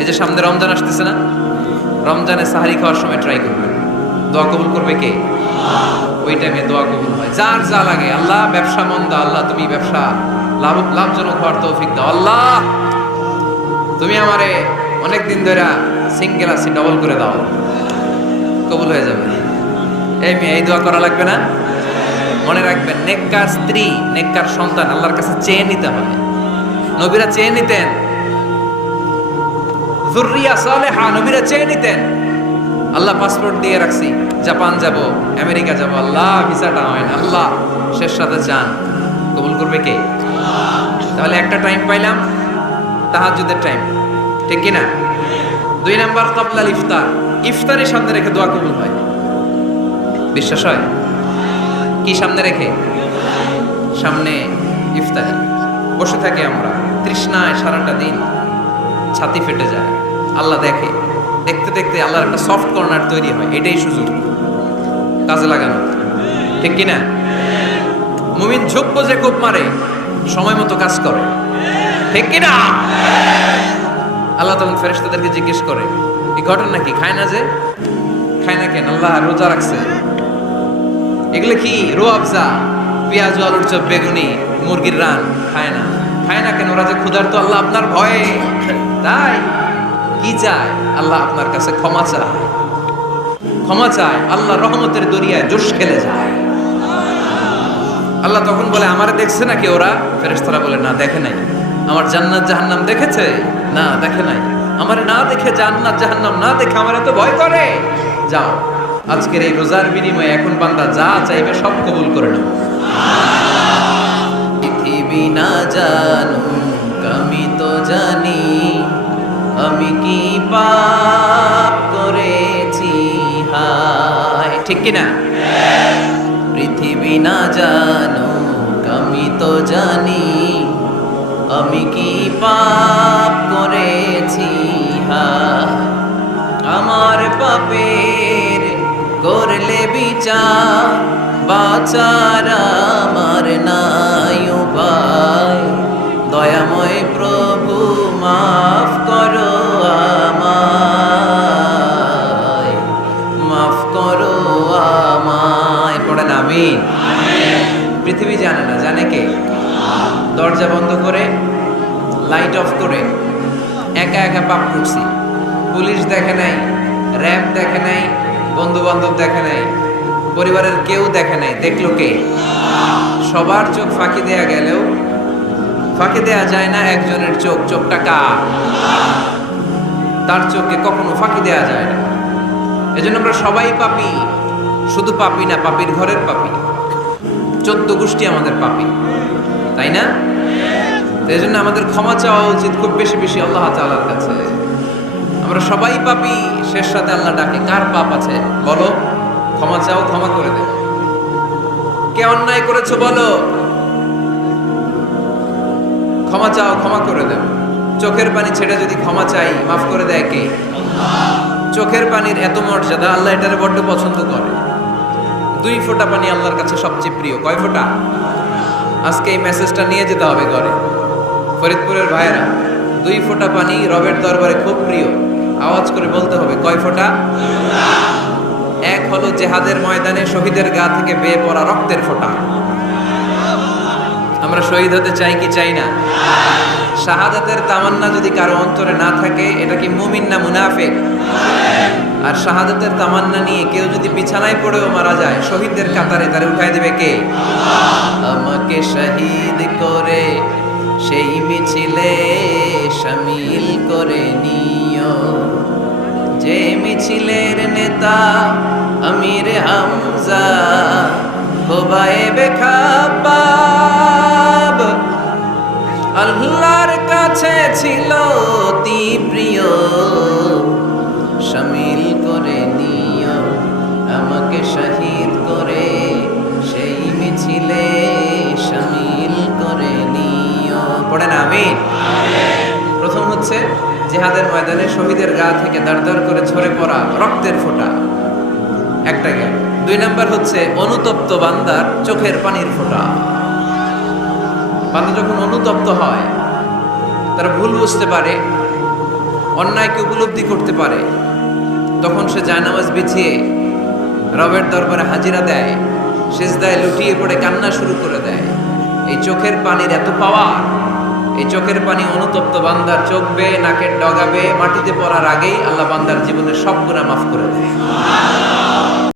এই যে সামনে রমজান আসতেছে না, রমজানে সাহারি খাওয়ার সময় ট্রাই করবেন, দোয়া কবুল করবে কে? ওই টাইমে দোয়া কবুল হয়। যার যা লাগে, আল্লাহ ব্যবসা মন্দা, আল্লাহ তুমি ব্যবসা লাভজনক হওয়ার তৌফিক দাও, আল্লাহ তুমি আমারে অনেক দিন ধরে সিঙ্গেল আছি, ডবল করে দাও, কবুল হয়ে যাবে। এই মেয়ে, এই দোয়া করা লাগবে না? মনে রাখবেন, নেককার স্ত্রী, নেককার সন্তান আল্লাহর কাছে চেয়ে নিতে হয়। নবীরা চেয়ে নিতেন, যুররিয়া সালেহা নবীরা চেয়ে নিতেন। আল্লাহ পাসপোর্ট দিয়ে রাখছি, জাপান যাব, আমেরিকা যাব, আল্লাহ ভিসাটা হয় না, আল্লাহ শেষ সাথে যান, কবুল করবে কে? তাহলে একটা টাইম পাইলাম, তাহাজ্জুদের টাইম, ঠিক কিনা? 2 নাম্বার ক্বাবলাল ইফতার, ইফতারের সামনে রেখে দোয়া কবুল হয়। বিশ্বাস হয়? কি সামনে রেখে? সামনে ইফতারি বসে থাকি আমরা, তৃষ্ণায় সারাটা দিন, ছাতি ফেটে যায়, আল্লাহ দেখে, দেখতে দেখতে আল্লাহর একটা সফট কর্নার তৈরি হয়। এটাই সুযোগ, কাজে লাগানো, ঠিক কিনা? মুমিন ঝোঁক বোঝে কোপ মারে, সময় মতো কাজ করে, ঠিক কিনা? আল্লাহ তখন ফেরেশতাদেরকে জিজ্ঞেস করে, এই ঘটনা কি? খায় না যে, খায় না কেন? আল্লাহ রোজা রাখছে। এগুলো কি? রোয়াবজা, পেঁয়াজ আলুর চপ, বেগুনি, মুরগির রান, খায় না। খায় না কেন? ওরা যে ক্ষুধার্ত, আল্লাহ আপনার ভয়ে। তাই কি চায়? আল্লাহ আপনার কাছে ক্ষমা চায়, ক্ষমা চায়, আল্লাহ রহমতের দরিয়ায় জোশ খেলে যায়। আল্লাহ তখন বলে, আমারে দেখছে নাকি ওরা? ফেরেশতারা বলে, না দেখে নাই। আমার জান্নাত জাহান্নাম দেখেছে? না দেখে নাই। আমারে না দেখে, জান্নাত জাহান্নাম না দেখে আমার এত ভয় করে? যাও, আজকের এই রোজার বিনিময়ে এখন বান্দা যা চাইবে সব কবুল করে নাও। পৃথিবী না জানুক আমি তো জানি, আমি কি পাপ করেছি হায়, ঠিক কিনা? পৃথিবী না জানুক আমি তো জানি, আমি কি পাপ করেছি হায়। আমার পাপের করলে বিচার, বাঁচার আমার নাই উপায়। দয়াময় প্রভু মাফ করো আমায়, মাফ করো আমায়। পড়েন আমিন। পৃথিবী জানে না, জানে কে? দরজা বন্ধ করে, লাইট অফ করে একা একা পাপ করছি। পুলিশ দেখে নাই, র্যাব দেখে নাই, বন্ধু বান্ধব দেখে নাই, পরিবারের কেউ দেখে নাই। দেখলো কে? সবার চোখ ফাঁকি দেয়া গেলেও ফাঁকি দেয়া যায় না একজনের চোখ। চোখটা কার? তার চোখকে কখনো ফাঁকি দেয়া যায় না। এজন্য আমরা সবাই পাপী। শুধু পাপী না, পাপীর ঘরের পাপী। 14 গোষ্ঠী আমাদের পাপী, তাই না? এই জন্য আমাদের ক্ষমা চাওয়া উচিত খুব বেশি বেশি আল্লাহ তাআলার কাছে। আমরা সবাই পাপী, শেষ সাথে আল্লাহ ডাকে, কার পাপ আছে বলো, ক্ষমা চাও, ক্ষমা করে দেব। কে অন্যায় করেছো বলো, ক্ষমা চাও, ক্ষমা করে দেব। চোখের পানি ছেড়ে যদি ক্ষমা চাই, মাফ করে দেয় কে? চোখের পানির এত মর্যাদা, আল্লাহ এটারে বড্ড পছন্দ করে। 2 ফোঁটা পানি আল্লাহর কাছে সবচেয়ে প্রিয়। কয় ফোঁটা? আজকে এই মেসেজটা নিয়ে যেতে হবে ঘরে। ফরিদপুরের ভাইয়েরা, 2 ফোঁটা পানি রবের দরবারে খুব প্রিয়। আওয়াজ করে বলতে হবে, কয় ফোঁটা? 1 হলো জেহাদের ময়দানে শহীদের গা থেকে বেয়ে পড়া রক্তের ফোঁটা। আমরা শহীদ হতে চাই কি চাই না? শাহাদাতের তামান্না যদি কারো অন্তরে না থাকে, এটা কি মুমিন না মুনাফিক? আর শাহাদাতের তামান্না নিয়ে কেউ যদি বিছানায় পড়েও মারা যায়, শহীদদের কাতারে তারে উঠাই দেবে কে? আমাকে শহীদ করে সেই মিছিলে শামিল করে নিও, যে মিছিলের নেতা আমির হামজা, খোবায়েবে খাব্বাব। আল্লাহর কাছে ছিল অতি প্রিয়, শামিল করে নিও, আমাকে শহীদ করে সেই মিছিলে শামিল করে নিও। পড়েন আমিন। প্রথম হচ্ছে জিহাদের ময়দানে শহীদের গা থেকে দাঁড় দাঁড় করে ঝরে পড়া রক্তের ফোঁটা, একটা গেল। 2 নাম্বার হচ্ছে অনুতপ্ত বান্দার চোখের পানির ফোঁটা। বান্দা যখন অনুতপ্ত হয়, তারা ভুল বুঝতে পারে, অন্যায়কে উপলব্ধি করতে পারে, তখন সে জায়নামাজ বিছিয়ে রবের দরবারে হাজিরা দেয়, সিজদায় লুটিয়ে পড়ে কান্না শুরু করে দেয়। এই চোখের পানির এত পাওয়ার, এই চোখের পানি অনুতপ্ত বান্দার চোখ বেয়ে নাকের ডগা বেয়ে মাটিতে পড়ার আগেই আল্লাহ বান্দার জীবনের সব গুনাহ মাফ করে দেয়।